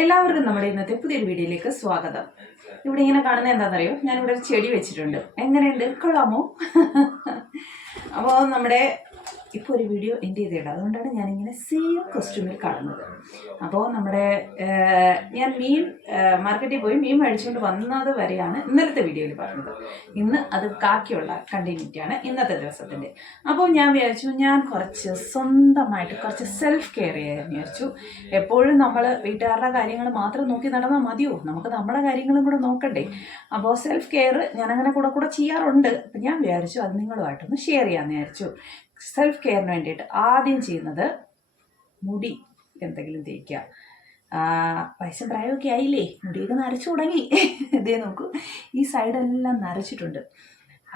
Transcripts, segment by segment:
എല്ലാവർക്കും നമ്മുടെ ഇന്നത്തെ പുതിയൊരു വീഡിയോയിലേക്ക് സ്വാഗതം. ഇവിടെ ഇങ്ങനെ കാണുന്നത് എന്താണെന്നറിയോ? ഞാനിവിടെ ഒരു ചെടി വെച്ചിട്ടുണ്ട്. എങ്ങനെയുണ്ട്? കൊള്ളാമോ? അപ്പോൾ നമ്മുടെ ഇപ്പോൾ ഒരു വീഡിയോ എന്റെ ചെയ്തേണ്ട അതുകൊണ്ടാണ് ഞാനിങ്ങനെ സെയിം കോസ്റ്റ്യൂമിൽ കാണുന്നത്. അപ്പോൾ നമ്മുടെ ഞാൻ മീൻ മാർക്കറ്റിൽ പോയി മീൻ മേടിച്ചുകൊണ്ട് വന്നത് വരെയാണ് ഇന്നലത്തെ വീഡിയോയിൽ പറഞ്ഞത്. ഇന്ന് അത് കാക്കിയുള്ള കണ്ടിന്യൂറ്റിയാണ് ഇന്നത്തെ ദിവസത്തിന്റെ അപ്പോൾ ഞാൻ വിചാരിച്ചു ഞാൻ കുറച്ച് സ്വന്തമായിട്ട് കുറച്ച് സെൽഫ് കെയർ ചെയ്യാൻ വിചാരിച്ചു. എപ്പോഴും നമ്മൾ വീട്ടുകാരുടെ കാര്യങ്ങൾ മാത്രം നോക്കി നടന്നാൽ മതിയോ? നമുക്ക് നമ്മുടെ കാര്യങ്ങളും കൂടെ നോക്കണ്ടേ? അപ്പോൾ സെൽഫ് കെയർ ഞാനങ്ങനെ കൂടെ കൂടെ ചെയ്യാറുണ്ട്. അപ്പം ഞാൻ വിചാരിച്ചു അത് നിങ്ങളുമായിട്ടൊന്ന് ഷെയർ ചെയ്യാമെന്ന് വിചാരിച്ചു. സെൽഫ് കെയറിന് വേണ്ടിയിട്ട് ആദ്യം ചെയ്യുന്നത് മുടി എന്തെങ്കിലും തേക്കുക. വയസ്സും പ്രായമൊക്കെ ആയില്ലേ? മുടിയൊക്കെ നരച്ചു തുടങ്ങി. ഇതേ നോക്കൂ. ഈ സൈഡെല്ലാം നരച്ചിട്ടുണ്ട്.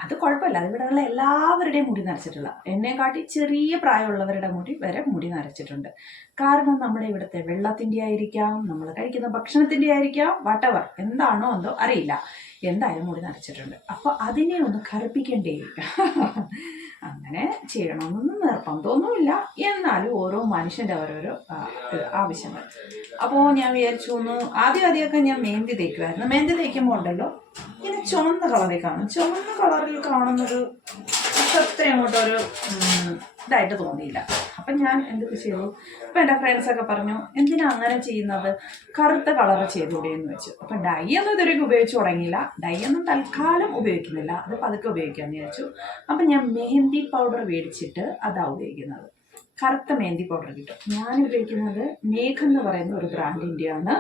അത് കുഴപ്പമില്ല. അത് ഇവിടെയുള്ള എല്ലാവരുടെയും മുടി നരച്ചിട്ടുള്ള. എന്നെ കാട്ടി ചെറിയ പ്രായമുള്ളവരുടെ മുടി വരെ മുടി നരച്ചിട്ടുണ്ട്. കാരണം നമ്മുടെ ഇവിടുത്തെ വെള്ളത്തിന്റെ ആയിരിക്കാം നമ്മൾ കഴിക്കുന്ന ഭക്ഷണത്തിന്റെ ആയിരിക്കാം വട്ടവർ എന്താണോ എന്തോ അറിയില്ല. എന്തായാലും മുടി നരച്ചിട്ടുണ്ട് അപ്പോൾ അതിനെ ഒന്ന് കറുപ്പിക്കേണ്ടേ അങ്ങനെ ചെയ്യണമെന്നൊന്നും നിർബന്ധമൊന്നുമില്ല. എന്നാലും ഓരോ മനുഷ്യന്റെ ഓരോരോ ആവശ്യങ്ങൾ. അപ്പോൾ ഞാൻ വിചാരിച്ചു ഒന്ന് ആദ്യം ആദ്യമൊക്കെ ഞാൻ മെഹന്തി തേക്കുമായിരുന്നു മെഹന്തി തേക്കുമ്പോൾ ഉണ്ടല്ലോ ഇങ്ങനെ ചുവന്ന കളറിൽ കാണും. ചുവന്ന കളറിൽ കാണുന്നൊരു അത്ര അങ്ങോട്ടൊരു ഇതായിട്ട് തോന്നിയില്ല. അപ്പം ഞാൻ എന്തൊക്കെ ചെയ്തു? അപ്പം എന്റെ ഫ്രണ്ട്സൊക്കെ പറഞ്ഞു എന്തിനാ അങ്ങനെ ചെയ്യുന്നത്? കറുത്ത കളർ ചെയ്തുകൂടെ എന്ന് വെച്ചു. അപ്പം ഡൈ ഒന്നും ഇതുവരെയും ഉപയോഗിച്ച് തുടങ്ങിയില്ല. ഡൈ ഒന്നും തൽക്കാലം ഉപയോഗിക്കുന്നില്ല. അത് പതുക്കെ ഉപയോഗിക്കാമെന്ന് വിചാരിച്ചു. അപ്പം ഞാൻ മെഹന്തി പൗഡർ മേടിച്ചിട്ട് അതാണ് ഉപയോഗിക്കുന്നത്. കറുത്ത മെഹന്തി പൗഡർ കിട്ടും. ഞാൻ ഉപയോഗിക്കുന്നത് മേഘ എന്ന് പറയുന്ന ഒരു ബ്രാൻഡിന്റെയാണ്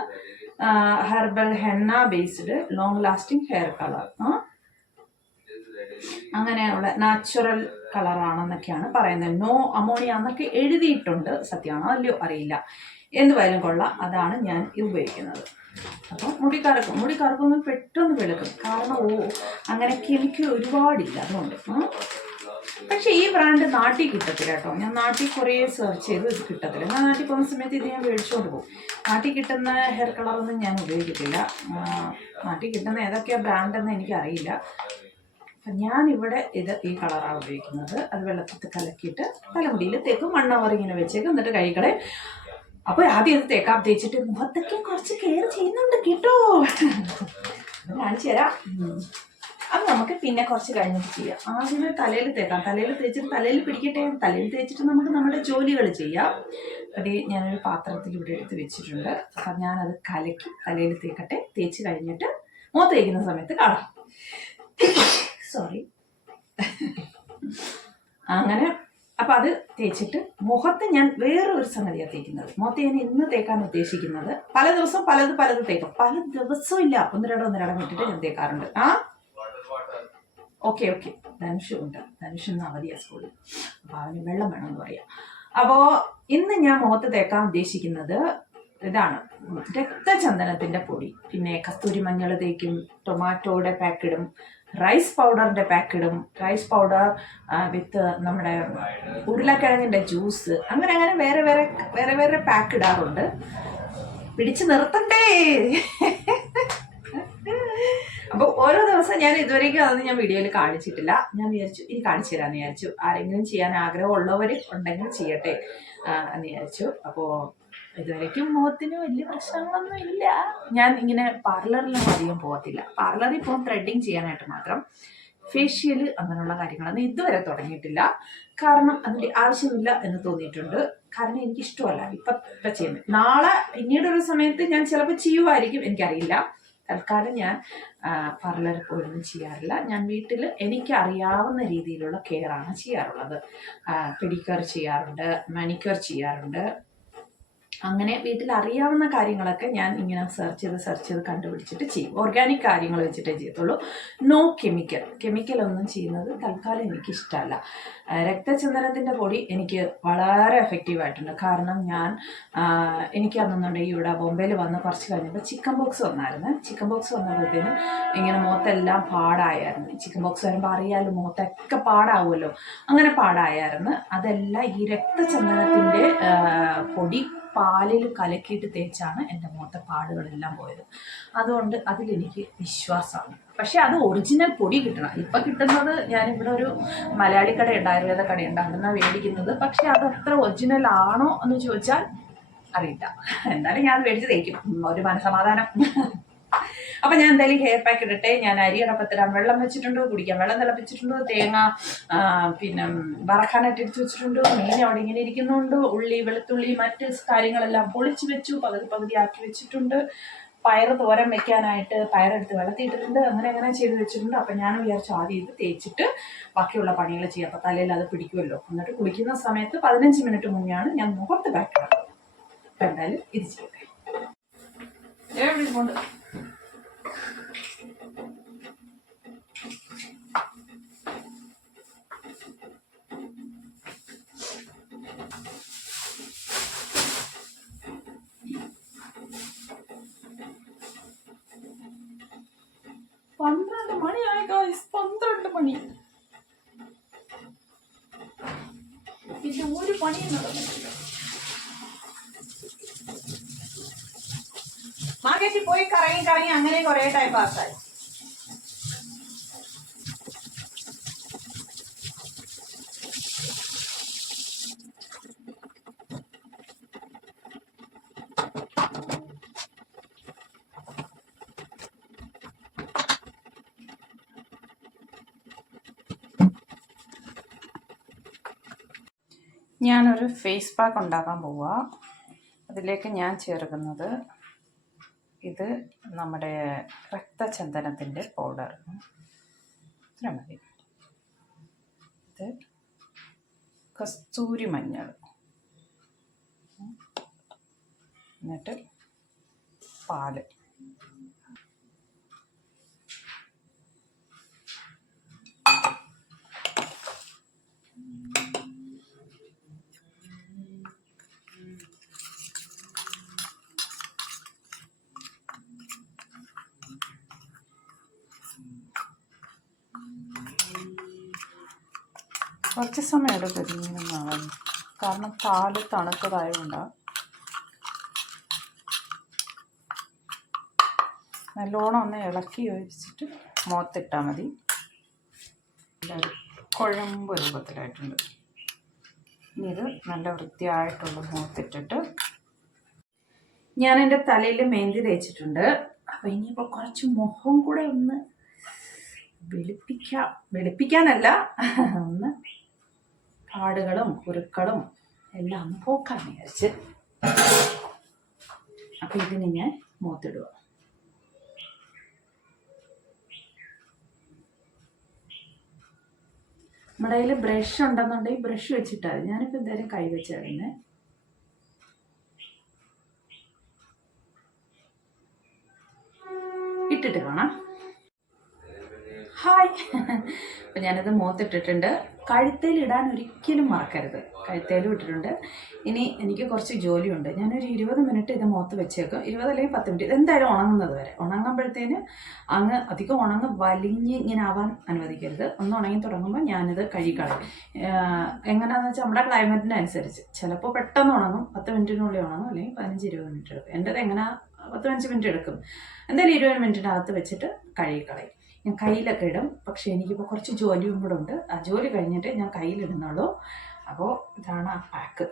herbal henna based long lasting hair colour അങ്ങനെയുള്ള നാച്ചുറൽ കളറാണെന്നൊക്കെയാണ് പറയുന്നത്. നോ അമോണിയ എന്നൊക്കെ എഴുതിയിട്ടുണ്ട്. സത്യമാണോ? അല്ലയോ? അറിയില്ല. എന്തുവായാലും കൊള്ളാം. അതാണ് ഞാൻ ഉപയോഗിക്കുന്നത്. അപ്പം മുടി കറക്കും മുടി കറക്കുമ്പോൾ പെട്ടെന്ന് വെളുക്കും. കാരണം ഓ അങ്ങനെ എനിക്ക് ഒരുപാടില്ല അതുകൊണ്ട്. പക്ഷേ ഈ ബ്രാൻഡ് നാട്ടിൽ കിട്ടത്തില്ല കേട്ടോ. ഞാൻ നാട്ടിൽ കുറേ സെർച്ച് ചെയ്ത് ഇത് കിട്ടത്തില്ല. ഞാൻ നാട്ടിൽ പോകുന്ന സമയത്ത് ഇത് ഞാൻ മേടിച്ചുകൊണ്ട് പോകും. നാട്ടിൽ കിട്ടുന്ന ഹെയർ കളറൊന്നും ഞാൻ ഉപയോഗിക്കത്തില്ല. നാട്ടിൽ കിട്ടുന്ന ഏതൊക്കെയാണ് ബ്രാൻഡെന്ന് എനിക്കറിയില്ല. ഞാനിവിടെ ഇത് ഈ കളറാണ് ഉപയോഗിക്കുന്നത്. അത് വെള്ളത്തിൽ കലക്കിയിട്ട് തലമുടിയിൽ തേക്കും മണ്ണവർ ഇങ്ങനെ വെച്ചേക്കും. എന്നിട്ട് കൈകളെ അപ്പോൾ ആദ്യം ഇത് തേക്കാം തേച്ചിട്ട് മുഖത്തൊക്കെ കുറച്ച് കെയർ ചെയ്യുന്നുണ്ട് കേട്ടോ. കാണിച്ചു തരാം. അത് നമുക്ക് പിന്നെ കുറച്ച് കഴിഞ്ഞിട്ട് ചെയ്യാം. ആദ്യം തലയിൽ തേക്കാം. തലയിൽ തേച്ചിട്ട് തലയിൽ പിടിക്കട്ടെ? തലയിൽ തേച്ചിട്ട് നമുക്ക് നമ്മുടെ ജോലികൾ ചെയ്യാം. അടി ഞാനൊരു പാത്രത്തിൽ ഇവിടെ എടുത്ത് വെച്ചിട്ടുണ്ട്. അപ്പം ഞാനത് കലക്കി തലയിൽ തേക്കട്ടെ. തേച്ച് കഴിഞ്ഞിട്ട് മുഖത്ത് തേക്കുന്ന സമയത്ത് കാണാം. സോറി അങ്ങനെ അപ്പം അത് തേച്ചിട്ട് മുഖത്ത് ഞാൻ വേറെ ഒരു സംഗതിയാണ് തേക്കുന്നത്. മുഖത്ത് ഞാൻ ഇന്ന് തേക്കാൻ ഉദ്ദേശിക്കുന്നത് പല ദിവസവും പലത് പലത് തേക്കും. പല ദിവസവും ഇല്ല. ഒന്നിരടം ഒന്നിരടം വിട്ടിട്ട് ഞാൻ തേക്കാറുണ്ട്. ആ? Okay okay. ധനുഷ് ഉണ്ട്. ധനുഷ് ഇന്ന് അവധിയാണ് സ്കൂളിൽ. അപ്പോൾ അവന് വെള്ളം വേണമെന്ന് പറയാം. അപ്പോൾ ഇന്ന് ഞാൻ മുഖത്ത് തേക്കാൻ ഉദ്ദേശിക്കുന്നത് ഇതാണ്. രക്തചന്ദനത്തിന്റെ പൊടി. പിന്നെ കസ്തൂരി മഞ്ഞൾ തേക്കും ടൊമാറ്റോയുടെ പാക്കിടും റൈസ് പൗഡറിന്റെ പാക്കിടും റൈസ് പൗഡർ വിത്ത് നമ്മുടെ ഉരുളക്കിഴങ്ങിന്റെ ജ്യൂസ് അങ്ങനെ അങ്ങനെ വേറെ വേറെ വേറെ വേറെ പാക്ക് ഇടാറുണ്ട്. പിടിച്ചു നിർത്തണ്ടേ? അപ്പോൾ ഓരോ ദിവസം ഞാൻ ഇതുവരേക്കും അതൊന്നും ഞാൻ വീഡിയോയിൽ കാണിച്ചിട്ടില്ല. ഞാൻ വിചാരിച്ചു ഇനി കാണിച്ചു തരാമെന്ന് വിചാരിച്ചു. ആരെങ്കിലും ചെയ്യാൻ ആഗ്രഹമുള്ളവർ ഉണ്ടെങ്കിൽ ചെയ്യട്ടെ എന്ന് വിചാരിച്ചു. അപ്പോൾ ഇതുവരേക്കും മുഖത്തിന് വലിയ പ്രശ്നങ്ങളൊന്നും ഇല്ല. ഞാൻ ഇങ്ങനെ പാർലറിലൊന്നും അധികം പോകത്തില്ല. പാർലറിൽ പോകും ത്രെഡിങ് ചെയ്യാനായിട്ട് മാത്രം. ഫേഷ്യൽ അങ്ങനെയുള്ള കാര്യങ്ങളൊന്നും ഇതുവരെ തുടങ്ങിയിട്ടില്ല. കാരണം അതിന്റെ ആവശ്യമില്ല എന്ന് തോന്നിയിട്ടുണ്ട്. കാരണം എനിക്ക് ഇഷ്ടമല്ല ഇപ്പം ഇപ്പം ചെയ്യുന്നത്. നാളെ പിന്നീട് ഒരു സമയത്ത് ഞാൻ ചിലപ്പോൾ ചെയ്യുമായിരിക്കും എനിക്കറിയില്ല. തൽക്കാലം ഞാൻ പാർലറിൽ പോയൊന്നും ചെയ്യാറില്ല. ഞാൻ വീട്ടിൽ എനിക്ക് അറിയാവുന്ന രീതിയിലുള്ള കെയറാണ് ചെയ്യാറുള്ളത്. പെഡിക്യൂർ ചെയ്യാറുണ്ട് മാനിക്യൂർ ചെയ്യാറുണ്ട്. അങ്ങനെ വീട്ടിൽ അറിയാവുന്ന കാര്യങ്ങളൊക്കെ ഞാൻ ഇങ്ങനെ സെർച്ച് ചെയ്ത് സെർച്ച് ചെയ്ത് കണ്ടുപിടിച്ചിട്ട് ചെയ്യും. ഓർഗാനിക് കാര്യങ്ങൾ വെച്ചിട്ടേ ചെയ്യത്തുള്ളൂ. നോ കെമിക്കൽ കെമിക്കൽ ഒന്നും ചെയ്യുന്നത് തൽക്കാലം എനിക്ക് ഇഷ്ടമല്ല ആ, രക്തചന്ദനത്തിന്റെ പൊടി എനിക്ക് വളരെ എഫക്റ്റീവ് ആയിട്ടുണ്ട്. കാരണം ഞാൻ ആ, എനിക്ക് അന്നുണ്ടെങ്കിൽ ഇവിടെ ബോംബെയിൽ വന്ന് കുറച്ച് കഴിഞ്ഞപ്പോൾ ചിക്കൻ ബോക്സ് വന്നായിരുന്നു. ചിക്കൻ ബോക്സ് വന്നപ്പോഴത്തേനും ഇങ്ങനെ മുഖത്തെല്ലാം പാടായായിരുന്നു ചിക്കൻ ബോക്സ് വരുമ്പോൾ അറിയാലോ മുഖത്തൊക്കെ പാടാവുമല്ലോ. അങ്ങനെ പാടായായിരുന്നു അതെല്ലാം ഈ രക്തചന്ദനത്തിന്റെ പൊടി പാലിൽ കലക്കിയിട്ട് തേച്ചാണ് എന്റെ മുഖത്തെ പാടുകളെല്ലാം പോയത്. അതുകൊണ്ട് അതിലെനിക്ക് വിശ്വാസമാണ്. പക്ഷേ അത് ഒറിജിനൽ പൊടി കിട്ടണം. ഇപ്പം കിട്ടുന്നത് ഞാനിവിടെ ഒരു മലയാളി കടയുണ്ട് ആയുർവേദ കടയുണ്ട് നിന്നാണ് മേടിക്കുന്നത്. പക്ഷേ അത് അത്ര ഒറിജിനൽ ആണോ എന്ന് ചോദിച്ചാൽ അറിയില്ല. എന്തായാലും ഞാൻ മേടിച്ച് തേക്കും. ഒരു മനസമാധാനം. അപ്പൊ ഞാൻ എന്തായാലും ഹെയർ പാക്ക് ഇടട്ടെ. ഞാൻ അരി അടപ്പത്തിടാൻ വെള്ളം വെച്ചിട്ടുണ്ട്? കുടിക്കാൻ വെള്ളം തിളപ്പിച്ചിട്ടുണ്ട് തേങ്ങ പിന്നെ വറക്കാനായിട്ട് എടുത്തു വെച്ചിട്ടുണ്ട്? മീൻ അവിടെ ഇങ്ങനെ ഇരിക്കുന്നുണ്ട്. ഉള്ളി വെളുത്തുള്ളി മറ്റ് കാര്യങ്ങളെല്ലാം പൊളിച്ചു വെച്ചു. പകുതി പകുതി ആക്കി വെച്ചിട്ടുണ്ട്. പയറ് തോരൻ വെക്കാനായിട്ട് പയറെടുത്ത് വെള്ളത്തിയിട്ടിട്ടുണ്ട്. അങ്ങനെ അങ്ങനെ ചെയ്ത് വെച്ചിട്ടുണ്ട്. അപ്പം ഞാൻ വിചാരിച്ചു ആദ്യം ഇത് തേച്ചിട്ട് ബാക്കിയുള്ള പണികൾ ചെയ്യാം. അപ്പം തലയിൽ അത് പിടിക്കുമല്ലോ. എന്നിട്ട് കുളിക്കുന്ന സമയത്ത് പതിനഞ്ച് മിനിറ്റ് മുന്നെയാണ് ഞാൻ മുഖത്ത് പാക്ക് അപ്പം എന്തായാലും ഇത് ചെയ്യട്ടെ. എവിടെ? മാർക്കറ്റിൽ പോയി കറങ്ങി കറങ്ങി അങ്ങനെ കുറെ ടൈം പാസ്സായി ഞാനൊരു ഫേസ് പാക്ക് ഉണ്ടാക്കാൻ പോവുക അതിലേക്ക് ഞാൻ ചേർക്കുന്നത് ഇത് നമ്മുടെ രക്തചന്ദനത്തിന്റെ പൗഡർ ഇത്ര മതി. ഇത് കസ്തൂരി മഞ്ഞൾ. എന്നിട്ട് പാൽ. കുറച്ച് സമയം എടുക്കും ഇങ്ങനെ മാറാൻ കാരണം പാൽ തണുത്തതായതുകൊണ്ടാണ് നല്ലോണം ഒന്ന് ഇളക്കി ഒഴിച്ചിട്ട് മുഖത്തിട്ടാൽ മതി. കുഴമ്പ് രൂപത്തിലായിട്ടുണ്ട്. ഇനി ഇത് നല്ല വൃത്തിയായിട്ടുള്ള മുഖത്തിട്ടിട്ട് ഞാൻ എന്റെ തലയിൽ മെഹന്തി തേച്ചിട്ടുണ്ട്. അപ്പം ഇനിയിപ്പോൾ കുറച്ച് മുഖം കൂടെ ഒന്ന് വെളുപ്പിക്കാം വെളുപ്പിക്കാനല്ല ഒന്ന് പാടുകളും കുരുക്കളും എല്ലാം ഒന്ന് പോക്കാൻ വിചാരിച്ച്. അപ്പം ഇതിന് ഞാൻ മൂത്തിടുക നമ്മുടെ കയ്യിൽ ബ്രഷ് ഉണ്ടെന്നുണ്ടെങ്കിൽ ബ്രഷ് വെച്ചിട്ടാണ് ഞാനിപ്പോൾ എന്തായാലും കൈ വെച്ചായിരുന്നു ഇട്ടിട്ട് കാണാം. ഹായ്. അപ്പം ഞാനത് മുഖത്തിട്ടിട്ടുണ്ട് കഴുത്തേൽ ഇടാൻ ഒരിക്കലും മറക്കരുത്. കഴുത്തേലും ഇട്ടിട്ടുണ്ട്. ഇനി എനിക്ക് കുറച്ച് ജോലിയുണ്ട്. ഞാനൊരു ഇരുപത് മിനിറ്റ് ഇത് മുഖത്ത് വെച്ചേക്കും. ഇരുപത് അല്ലെങ്കിൽ പത്ത് മിനിറ്റ്. എന്തായാലും ഉണങ്ങുന്നത് വരെ. ഉണങ്ങുമ്പോഴത്തേന് അങ്ങ് അധികം ഉണങ്ങ് വലിഞ്ഞ് ഇങ്ങനെ ആവാൻ അനുവദിക്കരുത്. ഒന്ന് ഉണങ്ങി തുടങ്ങുമ്പോൾ ഞാനിത് കഴുകിക്കളയും. എങ്ങനെയാണെന്ന് വെച്ചാൽ നമ്മുടെ ക്ലൈമറ്റിനനുസരിച്ച്. ചിലപ്പോൾ പെട്ടെന്ന് ഉണങ്ങും. പത്ത് മിനിറ്റിനുള്ളിൽ ഉണങ്ങും. അല്ലെങ്കിൽ പതിനഞ്ച് ഇരുപത് മിനിറ്റ് എടുക്കും. എന്റെത് എങ്ങനെ പത്ത് പതിനഞ്ച് മിനിറ്റ് എടുക്കും. എന്തായാലും ഇരുപത് മിനിറ്റിനകത്ത് വെച്ചിട്ട് കഴുകിക്കളയും. ഞാൻ കയ്യിലൊക്കെ ഇടും. പക്ഷേ എനിക്കിപ്പോൾ കുറച്ച് ജോലിയും കൂടെ ഉണ്ട്. ആ ജോലി കഴിഞ്ഞിട്ട് ഞാൻ കയ്യിലിടുന്നുള്ളൂ. അപ്പോൾ ഇതാണ് ആ പാക്ക്.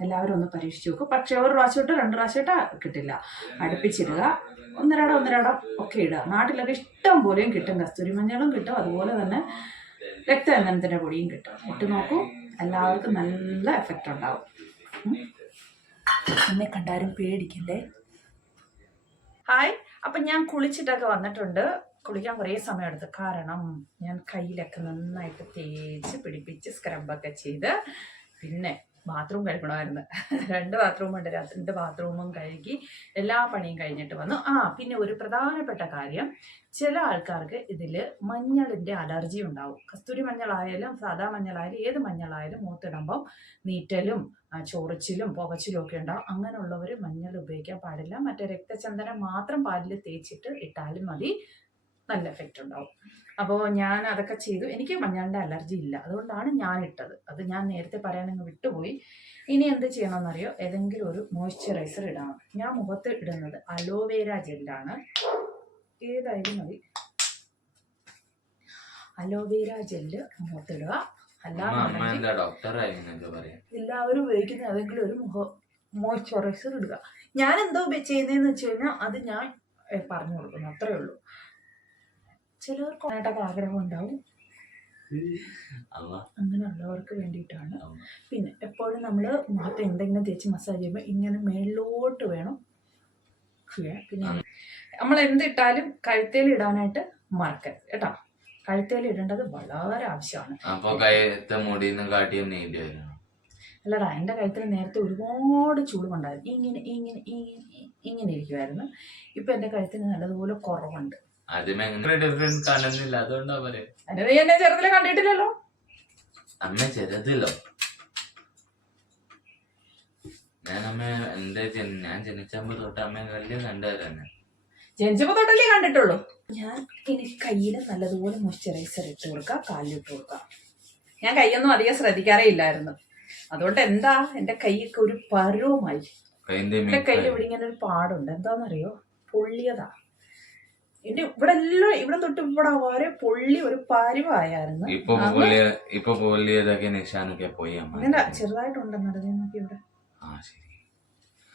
എല്ലാവരും ഒന്ന് പരീക്ഷിച്ച് നോക്കും. പക്ഷേ ഒരു പ്രാവശ്യം ഇട്ട് രണ്ട് പ്രാവശ്യം ഇട്ടാൽ കിട്ടില്ല. അടുപ്പിച്ചിടുക. ഒന്നരടം ഒന്നരടം ഒക്കെ ഇടുക. നാട്ടിലൊക്കെ ഇഷ്ടം പോലെയും കിട്ടും. കസ്തൂരി മഞ്ഞളും കിട്ടും. അതുപോലെ തന്നെ രക്തചന്ദനത്തിന്റെ പൊടിയും കിട്ടും. ഇട്ട് നോക്കൂ. എല്ലാവർക്കും നല്ല എഫക്റ്റ് ഉണ്ടാവും. എന്നെ കണ്ടാരും പേടിക്കല്ലേ ഹായ്. അപ്പം ഞാൻ കുളിച്ചിട്ടൊക്കെ വന്നിട്ടുണ്ട്. കുളിക്കാൻ കുറേ സമയമെടുത്ത് കാരണം ഞാൻ കയ്യിലൊക്കെ നന്നായിട്ട് തേച്ച് പിടിപ്പിച്ച് സ്ക്രബൊക്കെ ചെയ്ത് പിന്നെ ബാത്റൂം കഴുകണമായിരുന്നു. രണ്ട് ബാത്റൂം ഉണ്ട് രണ്ട് ബാത്റൂമും കഴുകി എല്ലാ പണിയും കഴിഞ്ഞിട്ട് വന്നു. ആ പിന്നെ ഒരു പ്രധാനപ്പെട്ട കാര്യം ചില ആൾക്കാർക്ക് ഇതിൽ മഞ്ഞളിന്റെ അലർജി ഉണ്ടാവും. കസ്തൂരി മഞ്ഞളായാലും സാധാ മഞ്ഞളായാലും ഏത് മഞ്ഞളായാലും മൂത്തിടുമ്പം നീറ്റലും ചൊറിച്ചിലും പുകച്ചിലും ഒക്കെ ഉണ്ടാവും. അങ്ങനെയുള്ളവർ മഞ്ഞൾ ഉപയോഗിക്കാൻ പാടില്ല. മറ്റേ രക്തചന്ദനം മാത്രം പാലിൽ തേച്ചിട്ട് ഇട്ടാലും മതി. നല്ല എഫക്റ്റ് ഉണ്ടാവും. അപ്പോൾ ഞാൻ അതൊക്കെ ചെയ്തു. എനിക്ക് മഞ്ഞളിന്റെ അലർജി ഇല്ല. അതുകൊണ്ടാണ് ഞാൻ ഇട്ടത്. അത് ഞാൻ നേരത്തെ പറയാനങ്ങ് വിട്ടുപോയി. ഇനി എന്ത് ചെയ്യണമെന്നറിയോ? ഏതെങ്കിലും ഒരു മോയ്സ്ചറൈസർ ഇടണം. ഞാൻ മുഖത്ത് ഇടുന്നത് അലോവേര ജെല്ലാണ് ഏതായാലും മതി. അലോവേര ജെല്ല് മുഖത്തിടുക എല്ലാവരും ഉപയോഗിക്കുന്ന ഏതെങ്കിലും ഒരു മുഖ മോയ്സ്ചറൈസർ ഇടുക. ഞാൻ എന്തോ ചെയ്യുന്നതെന്ന് വെച്ച് കഴിഞ്ഞാൽ അത് ഞാൻ പറഞ്ഞു കൊടുക്കുന്നു അത്രേ ഉള്ളൂ. ചിലവർക്ക് അതിനായിട്ടൊക്കെ ആഗ്രഹം ഉണ്ടാവും അങ്ങനെയുള്ളവർക്ക് വേണ്ടിയിട്ടാണ്. പിന്നെ എപ്പോഴും നമ്മൾ മുഖത്ത് എന്തെങ്കിലും തേച്ച് മസാജ് ചെയ്യുമ്പോൾ ഇങ്ങനെ മേളിലോട്ട് വേണം. പിന്നെ നമ്മൾ എന്തിട്ടാലും കഴുത്തേൽ ഇടാനായിട്ട് മറക്കരുത് കേട്ടോ. കഴുത്തേൽ ഇടേണ്ടത് വളരെ ആവശ്യമാണ്. അല്ലടാ എന്റെ കഴുത്തിൽ നേരത്തെ ഒരുപാട് ചൂടുണ്ടായിരുന്നു. ഇങ്ങനെ ഇങ്ങനെ ഇങ്ങനെ ഇങ്ങനെ ഇരിക്കുമായിരുന്നു ഇപ്പം എന്റെ കഴുത്തിന് നല്ലതുപോലെ കുറവുണ്ട്. ആദ്യമേ എങ്ങനെ ഡിഫറൻസ് കാണുന്നില്ല. അതുകൊണ്ടാ പറയാ. നീ എന്നെ ചെറുതിൽ കണ്ടിട്ടില്ലല്ലോ. അമ്മ ചെറുതല്ലോ ഞാൻ അമ്മ എന്താ ജന- ഞാൻ ജനിച്ചപ്പോ തൊട്ട് അമ്മ വലിയ കണ്ടുവരാണ്. ജനിച്ചപ്പോ തൊട്ടല്ലേ കണ്ടിട്ടുള്ളൂ. ഞാൻ ഇനി കയ്യിൽ നല്ലതുപോലെ മോയ്സ്ചറൈസർ ഇട്ട് കൊടുക്കുക കാലിലിട്ട് കൊടുക്കുക ഞാൻ കൈയൊന്നും അധികം ശ്രദ്ധിക്കാറേ ഇല്ലായിരുന്നു. അതുകൊണ്ട് എന്താ എന്റെ കൈയൊക്കെ ഒരു പരുവമായി. എന്റെ കൈ കയ്യിൽ ഇവിടെ ഇങ്ങനെ ഒരു പാടുണ്ട്. എന്താണെന്നറിയോ പൊള്ളിയതാ. എന്റെ ഇവിടെ എല്ലാം ഇവിടെ തൊട്ട് ഇവിടെ വരെ പൊള്ളി ഒരു പരുവായിരുന്നു ഇപ്പൊ പൊള്ളിയ ഇപ്പൊ പൊള്ളിയതൊക്കെ നിഷാനൊക്കെ പോയി അമ്മ അങ്ങനെ അറിയാൻ നോക്കി ഇവിടെ. ആ ശരി.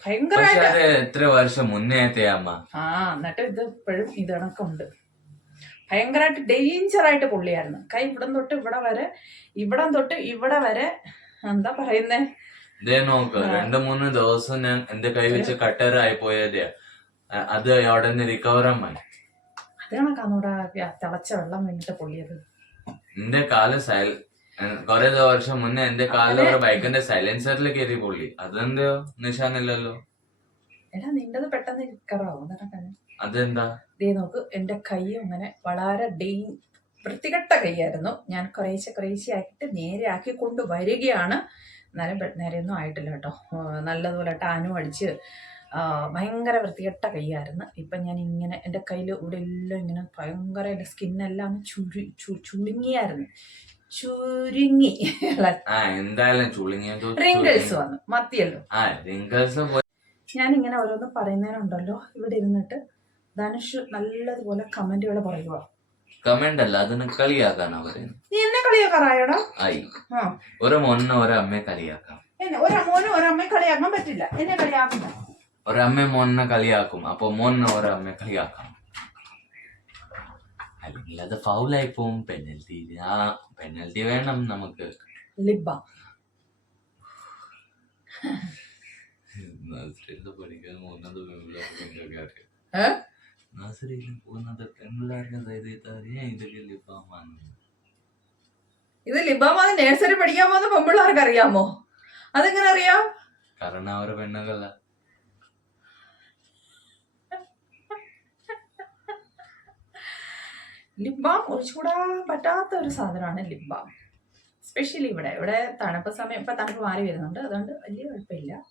ഭയങ്കരമായിട്ട് എത്ര വർഷം മുന്നേ അമ്മ? ആ എന്നിട്ട് ഇത് ഇപ്പോഴും ഇത് ഉണ്ട്. ഭയങ്കരമായിട്ട് ഡേഞ്ചറായിട്ട് പൊള്ളിയായിരുന്നു. കൈ ഇവിടെ തൊട്ട് ഇവിടെ വരെ ഇവിടെ തൊട്ട് ഇവിടെ വരെ എന്താ പറയുന്നേ? ദേ നോക്ക്. രണ്ടു മൂന്ന് ദിവസം ഞാൻ എന്റെ കൈ വെച്ച് കട്ടറായി പോയതേ. അത് അവിടെ നിന്ന് റിക്കവർ ആയി അത് കണക്കാന്നൂടാ തിളച്ച വെള്ളം വേണ്ടിട്ട് പൊള്ളിയത്. എന്റെ കാൽ സൈൽ കൊറേ വർഷം മുന്നേ എന്റെ കാലിൽ ഒരു ബൈക്കിന്റെ സൈലൻസറിൽ കയറി പൊള്ളി. അതെന്തോ നിശാന്നില്ലല്ലോ? എടാ നിന്റത് പെട്ടെന്ന് കറാവും അതെന്താ? ദേ നോക്ക് എന്റെ കൈ അങ്ങനെ വളരെ ഡേ വൃത്തികെട്ട കൈയായിരുന്നു. ഞാൻ കുറേശ്ശെ കുറേശ്ശെ ആക്കിയിട്ട് നേരെ ആക്കി കൊണ്ട് വരികയാണ്. എന്നാലും നേരെയൊന്നും ആയിട്ടില്ല കേട്ടോ. നല്ലതുപോലെ ടാനും അടിച്ച് ഭയങ്കര വൃത്തികെട്ട കൈയായിരുന്നു. ഇപ്പം ഞാൻ ഇങ്ങനെ എന്റെ കയ്യിൽ ഇവിടെ എല്ലാം ഇങ്ങനെ ഭയങ്കര എന്റെ സ്കിന്നെല്ലാം ചുരു ചു ചുളുങ്ങിയായിരുന്നു. ചുരുങ്ങി. എന്തായാലും റിങ്കിൾസ് വന്നു. മത്തിയല്ലോ. ഇങ്ങനെ ഓരോന്ന് പറയുന്നതിനുണ്ടല്ലോ ഇവിടെ ഇരുന്നിട്ട് ധനുഷ് നല്ലതുപോലെ കമന്റുകൾ പറയുക കമന്റ് അല്ല അതിന് കളിയാക്കാനാ പറയുന്നത് നീ എന്നെ കളിയാക്കാറായോടാ? ആയി. ആ. ഒരു മൊന്ന ഒരമ്മയെ കളിയാക്കാം. എന്നെ ഒരമ്മോനും ഒരമ്മയെ കളിയാക്കാൻ പറ്റില്ല. എന്നെ കളിയാക്കണ്ട. ഒരമ്മ മോനെ കളിയാക്കും അപ്പൊ മോനെ ഒരമ്മയെ കളിയാക്കാം അല്ലെങ്കിൽ അത് ഫൗലായി പോവും പെനൽറ്റി ആ പെനൽറ്റി വേണം നമുക്ക് പഠിക്കാൻ പോകുന്നത് പെൺപിള്ളേർക്ക്? നഴ്സറിയിൽ പോകുന്നത് പെൺപിള്ളേർക്ക് ഇതൊക്കെ ഇത് ലിബാമാന്ന് നേഴ്സറി പഠിക്കാൻ പോകുന്ന പെമ്പിള്ളേർക്ക് അറിയാമോ? അതെങ്ങനെ അറിയാം? കാരണം അവരെ പെണ്ണുങ്ങളല്ല ലിബാം ഒഴിച്ചുകൂടാൻ പറ്റാത്ത ഒരു സാധനമാണ് ലിപ് ബാം സ്പെഷ്യലി ഇവിടെ. ഇവിടെ തണുപ്പ് സമയം ഇപ്പം തണുപ്പ് മാറി വരുന്നുണ്ട്. അതുകൊണ്ട് വലിയ കുഴപ്പമില്ല.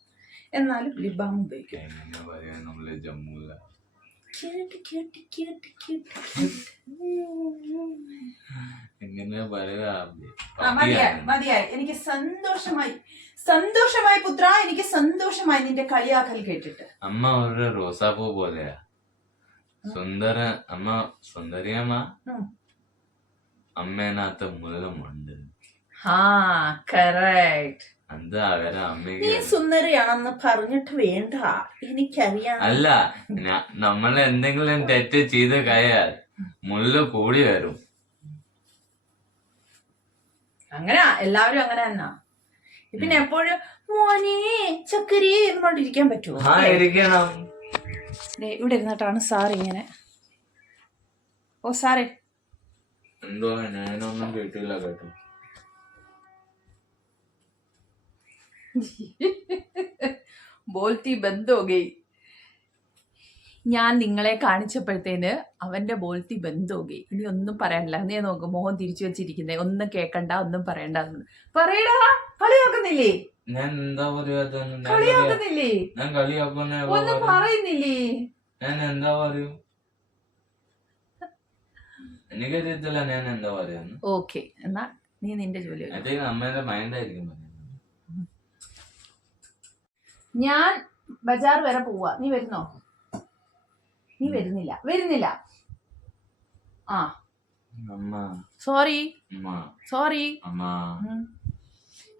എന്നാലും ലിപ് ബാം ഉപയോഗിക്കും മതിയായി. എനിക്ക് സന്തോഷമായി. സന്തോഷമായി പുത്ര. എനിക്ക് സന്തോഷമായി നിന്റെ കളിയാക്കൽ കേട്ടിട്ട്. അമ്മ ഒരു റോസാപ്പൂ പോലെയാ. സുന്ദര അമ്മ സുന്ദരിയമ്മ അമ്മ ആ കറക്റ്റ് അത് അവരെ നീ അമ്മയ്ക്ക്? സുന്ദരിയാണെന്ന് പറഞ്ഞിട്ട് വേണ്ട. എനിക്കറിയാം. അല്ല നമ്മൾ എന്തെങ്കിലും തെറ്റ് ചെയ്ത് കഴിയാൽ മുള്ള കൂടി വരും. അങ്ങനെ എല്ലാവരും അങ്ങനെ തന്നെ. പിന്നെ എപ്പോഴും മോനെ ചക്കരി എന്നുകൊണ്ടിരിക്കാൻ പറ്റുമോ ആ ഇരിക്കണം. ഇവിടെ ഇരുന്നിട്ടാണ് സാർ ഇങ്ങനെ. ഓ സാറേ. എന്തോ ഞാനൊന്നും കേട്ടില്ല കേട്ടോ. ബോൾത്തി ബന്ധോഗൈ ഞാൻ നിങ്ങളെ കാണിച്ചപ്പോഴത്തേന് അവന്റെ ബോൾത്തി ബന്ധോഗൈ ഇനി ഒന്നും പറയാനില്ല നീ നോക്ക് മോഹൻ തിരിച്ചു വെച്ചിരിക്കുന്നേ. ഒന്നും കേക്കണ്ട ഒന്നും പറയണ്ട പറയടാ കളി കളിയാക്കുന്നില്ലേ ഞാൻ എന്താ പറയാ കളിയാക്കുന്നില്ലേ? ഞാൻ കളിയാക്കുന്ന ഒന്നും പറയുന്നില്ലേ? ഞാൻ എന്താ പറയൂ എനിക്കറിയത്തില്ല ഞാൻ എന്താ പറയാന്ന് ഓക്കെ എന്നാ നീ നിന്റെ ജോലി അമ്മേന്റെ മൈൻഡായിരിക്കും ഞാൻ ബജാർ വരെ പോവാ. നീ വരുന്നോ? നീ വരുന്നില്ല. വരുന്നില്ല. ആ. സോറി സോറി അമ്മ.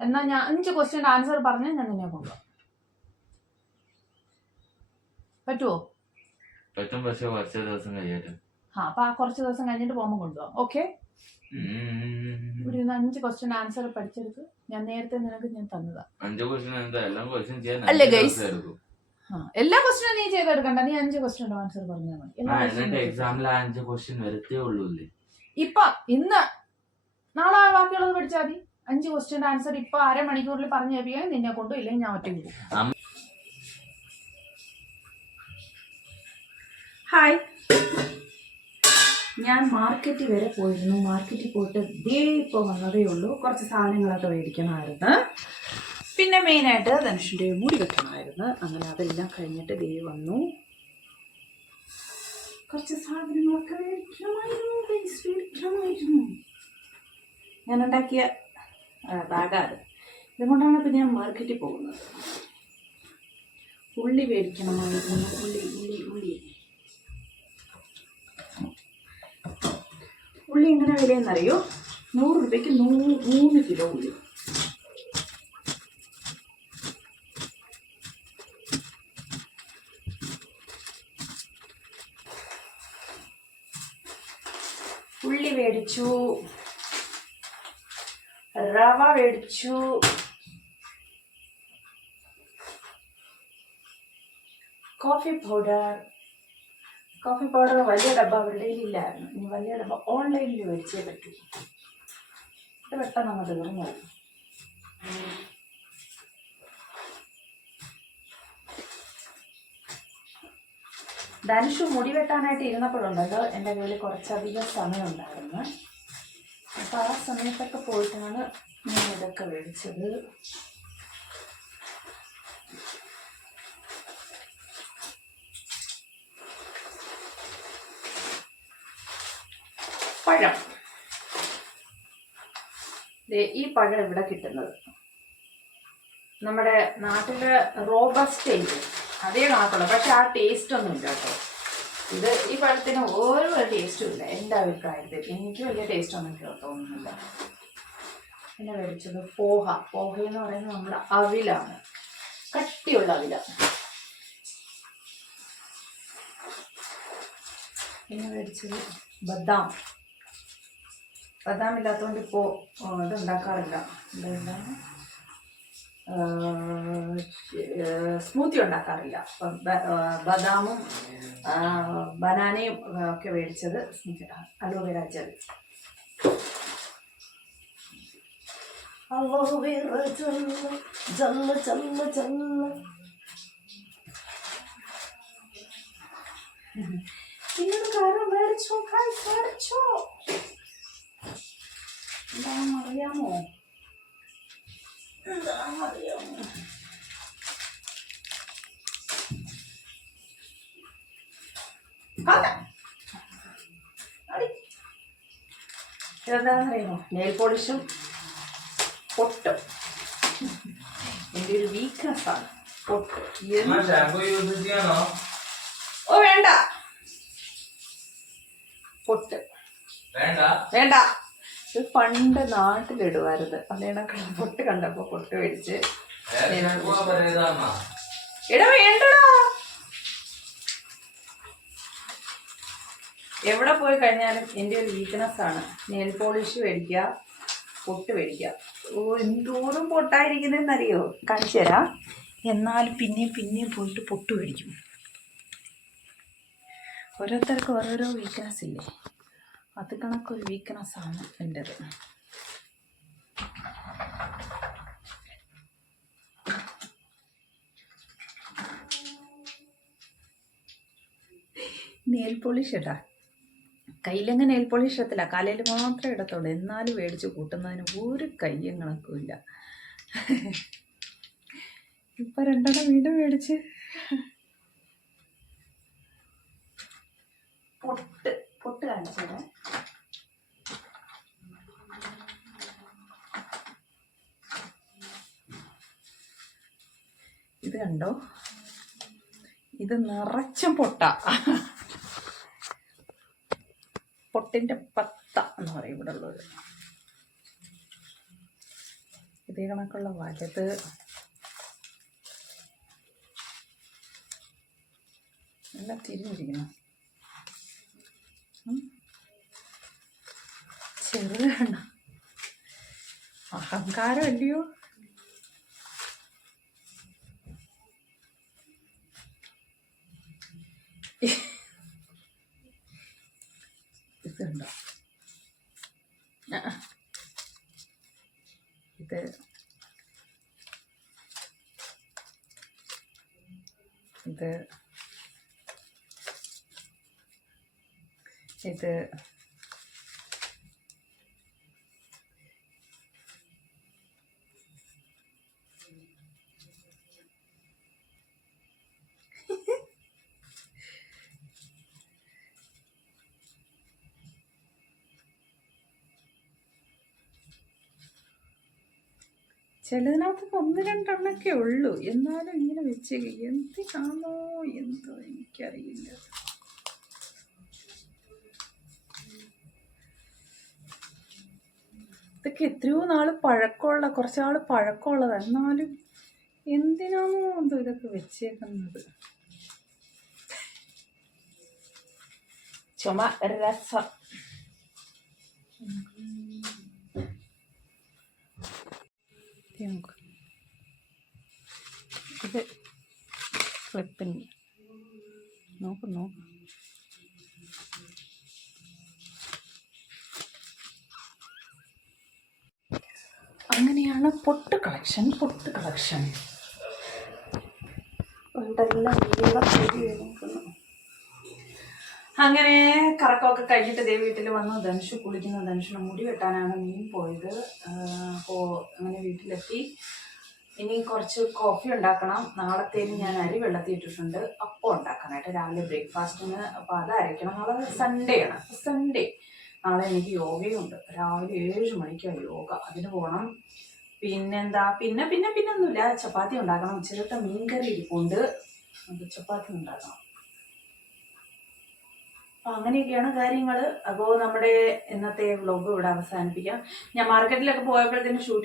എന്നാ ഞാൻ അഞ്ച് ക്വസ്റ്റ്യന്റെ ആൻസർ പറഞ്ഞ് ഞാൻ നിന്നെ കൊണ്ടുപോകാം പറ്റുമോ പറ്റും പക്ഷേ കുറച്ച് ദിവസം കഴിയട്ടെ. ആ അപ്പൊ ആ കുറച്ച് ദിവസം കഴിഞ്ഞിട്ട് പോകുമ്പോൾ കൊണ്ടുപോകാം ഓക്കെ. ഇവിടെ നിന്ന് അഞ്ച് ക്വസ്റ്റ്യൻ ആൻസർ പഠിച്ചെടുത്ത് ഞാൻ നേരത്തെ നിനക്ക് ഞാൻ തന്നതാ. അഞ്ച് ക്വസ്റ്റ്യൻ എന്താ? എല്ലാം ക്വസ്റ്റ്യൻ ചെയ്യാൻ അല്ലേ ആ എല്ലാ ക്വസ്റ്റ്യനും നീ ചെയ്തെടുക്കണ്ട. നീ അഞ്ച് ക്വസ്റ്റ്യൻ ആൻസർ പറഞ്ഞാൽ മതി. എക്സാമിൽ അഞ്ച് ക്വസ്റ്റ്യൻ വരത്തേ ഉള്ളൂ ഇപ്പൊ ഇന്ന് നാളെ ബാക്കിയുള്ളത് പഠിച്ചാൽ മതി. അഞ്ച് ക്വസ്റ്റ്യൻ ആൻസർ ഇപ്പൊ അരമണിക്കൂറിൽ പറഞ്ഞു തരികയും നിന്നെ കൊണ്ടു ഇല്ലെങ്കിൽ ഞാൻ പോകും. ഹായ് ഞാൻ മാർക്കറ്റിൽ വരെ പോയിരുന്നു. മാർക്കറ്റിൽ പോയിട്ട് ദേ ഇപ്പോൾ വന്നതേ ഉള്ളൂ. കുറച്ച് സാധനങ്ങളൊക്കെ മേടിക്കണമായിരുന്നു. പിന്നെ മെയിനായിട്ട് ധനുഷിന്റെ മുടി വെക്കണമായിരുന്നു. അങ്ങനെ അതെല്ലാം കഴിഞ്ഞിട്ട് ദേ വന്നു. കുറച്ച് സാധനങ്ങളൊക്കെ മേടിക്കണമായിരുന്നു. ഉണ്ടാക്കിയ ഞാൻ ബാഗാണ് ഇതുകൊണ്ടാണ് ഇപ്പം ഞാൻ മാർക്കറ്റിൽ പോകുന്നത്. ഉള്ളി മേടിക്കണമായിരുന്നു ഉള്ളി ഉള്ളി ഉള്ളി. ഉള്ളി എങ്ങനെ വിലയെന്നറിയോ? നൂറ് രൂപയ്ക്ക് നൂ മൂന്ന് കിലോ ഉള്ളി. ഉള്ളി മേടിച്ചു. റവ മേടിച്ചു. കോഫി പൗഡർ കോഫി പൗഡർ വലിയ ഡബ്ബ അവരുടെ ഇല്ലായിരുന്നു ഇനി വലിയ ഡബ്ബ ഓൺലൈനിൽ മേടിച്ചേ പറ്റൂ. ഇത് പെട്ടെന്ന് അങ്ങ് തീർന്നു ധനുഷ് മുടി വെട്ടാനായിട്ട് ഇരുന്നപ്പോഴുണ്ടല്ലോ എന്റെ കയ്യിൽ കുറച്ചധികം സമയം ഉണ്ടായിരുന്നു അപ്പോൾ ആ സമയത്തൊക്കെ പോയിട്ടാണ് ഞാൻ ഇതൊക്കെ മേടിച്ചത്. പഴം. ഈ പഴം ഇവിടെ കിട്ടുന്നത്. നമ്മുടെ നാട്ടിൽ റോബസ്റ്റ് ഇല്ലേ അതേ കണക്കുള്ളൂ. പക്ഷെ ആ ടേസ്റ്റ് ഒന്നും ഇല്ല കേട്ടോ. ഇത് ഈ പഴത്തിന് ഓരോ ടേസ്റ്റും ഇല്ല. എന്റെ അഭിപ്രായത്തിൽ എനിക്ക് വലിയ ടേസ്റ്റ് ഒന്നും തോന്നുന്നില്ല. പിന്നെ മേടിച്ചത് പോഹ. പോഹ എന്ന് പറയുന്നത് നമ്മുടെ അവിലാണ്. കട്ടിയുള്ള അവില. പിന്നെ മേടിച്ചത് ബദാം. ബദാം ഇല്ലാത്തതുകൊണ്ട് ഇപ്പോൾ ഇത് ഉണ്ടാക്കാറില്ല. എന്താണ് സ്മൂത്തി ഉണ്ടാക്കാറില്ല. ബദാമും ബനാനയും ഒക്കെ മേടിച്ചത് അലോവേര കായ് മേടിച്ചോ എന്താണെന്ന് അറിയാമോ? എന്താണെന്ന് അറിയാമോ കാക്ക. അടി. ഇതെന്താണെന്ന് നെയിൽ പോളിഷും പൊട്ടും. എന്റെ ഒരു വീക്ക്നെസ് ആണ് പൊട്ടും ഓ വേണ്ട. പൊട്ട്. വേണ്ട. വേണ്ട. ഇത് പണ്ട് നാട്ടിലിടുമായിരുന്നു അതേണക്ക് പൊട്ട് കണ്ടപ്പോ പൊട്ട് മേടിച്ച് എടാ എവിടെ പോയി കഴിഞ്ഞാലും എന്റെ ഒരു വീക്ക്നെസ് ആണ്. നെയിൽ പോളിഷ് മേടിക്കുക പൊട്ട് മേടിക്കുക. ഓ എന്തോരം പൊട്ടായിരിക്കുന്നതെന്നറിയോ കാണിച്ചു തരാം. എന്നാലും പിന്നെയും പിന്നെയും പോയിട്ട് പൊട്ട് മേടിക്കും. ഓരോരുത്തർക്ക് ഓരോരോ വീക്ക്നെസ് ഇല്ലേ? അത് കണക്കൊരു വീക്ക്നെസ് ആണ് എന്റെത് നെയിൽ പോളിഷ് ഇടാ. കയ്യിലെങ്ങനെ നെയിൽ പോളിഷ് ഇടത്തില്ല. കാലയിൽ മാത്രമേ ഇടത്തുള്ളൂ. എന്നാലും മേടിച്ച് കൂട്ടുന്നതിന് ഒരു കയ്യും കണക്കുമില്ല ഇപ്പൊ രണ്ടെണ്ണം വീണ്ടും മേടിച്ച്. പൊട്ട് പൊട്ട് കാണിച്ചത് കണ്ടോ? ഇത് നിറച്ച പൊട്ട. പൊട്ടിന്റെ പത്ത എന്ന് പറയും ഇവിടെ ഉള്ളത്. ഇതേ കണക്കുള്ള വലത്. എല്ലാം തിരിഞ്ഞിരിക്കുന്നു. ചെറുതാണ്. അഹങ്കാരം അല്ലയോ ഇതുണ്ടോ. ഇത് ഇത് ഇത് ചിലതിനകത്ത് ഒന്ന് രണ്ടെണ്ണൊക്കെ ഉള്ളൂ. എന്നാലും ഇങ്ങനെ വെച്ച് എന്തിനാണോ എന്തോ എനിക്കറിയില്ല. ഇതൊക്കെ എത്രയോ നാൾ പഴക്കമുള്ള കുറച്ച് നാൾ പഴക്കമുള്ളതാ. എന്നാലും എന്തിനാണോ എന്തോ ഇതൊക്കെ വെച്ചേക്കുന്നത്. ചുമ രസം. നോക്ക് ഇത് ക്ലിപ്പിന് നോക്ക് നോക്ക് അങ്ങനെയാണ് പൊട്ട് കളക്ഷൻ പൊട്ട് കളക്ഷൻ. അങ്ങനെ കറക്കമൊക്കെ കഴിഞ്ഞിട്ട് ദേവി വീട്ടിൽ വന്നു. ധനുഷ് കുളിക്കുന്നു. ധനുഷിന് മുടി വെട്ടാനാണ് മീൻ പോയത്. അപ്പോൾ അങ്ങനെ വീട്ടിലെത്തി. ഇനി കുറച്ച് കോഫി ഉണ്ടാക്കണം. നാളത്തേന് ഞാൻ അരി വെള്ളത്തിൽ ഇട്ടിട്ടുണ്ട്. അപ്പം ഉണ്ടാക്കാനായിട്ട് രാവിലെ ബ്രേക്ക്ഫാസ്റ്റിന് അപ്പോൾ അത് അരയ്ക്കണം. നാളെ സൺഡേ ആണ്. സൺഡേ നാളെ എനിക്ക് യോഗയുണ്ട്. രാവിലെ ഏഴ് മണിക്കാണ് യോഗ. അതിന് പോകണം പിന്നെന്താ? പിന്നെ പിന്നെ പിന്നെ ഒന്നുമില്ല ചപ്പാത്തി ഉണ്ടാക്കണം. ചിരട്ട മീൻകറി ഇരിപ്പുണ്ട്. ചപ്പാത്തി ഉണ്ടാക്കണം. അപ്പൊ അങ്ങനെയൊക്കെയാണ് കാര്യങ്ങൾ അപ്പോൾ നമ്മുടെ ഇന്നത്തെ വ്ളോഗ് ഇവിടെ അവസാനിപ്പിക്കാം. ഞാൻ മാർക്കറ്റിലൊക്കെ പോയപ്പോഴത്തേനും ഷൂട്ട്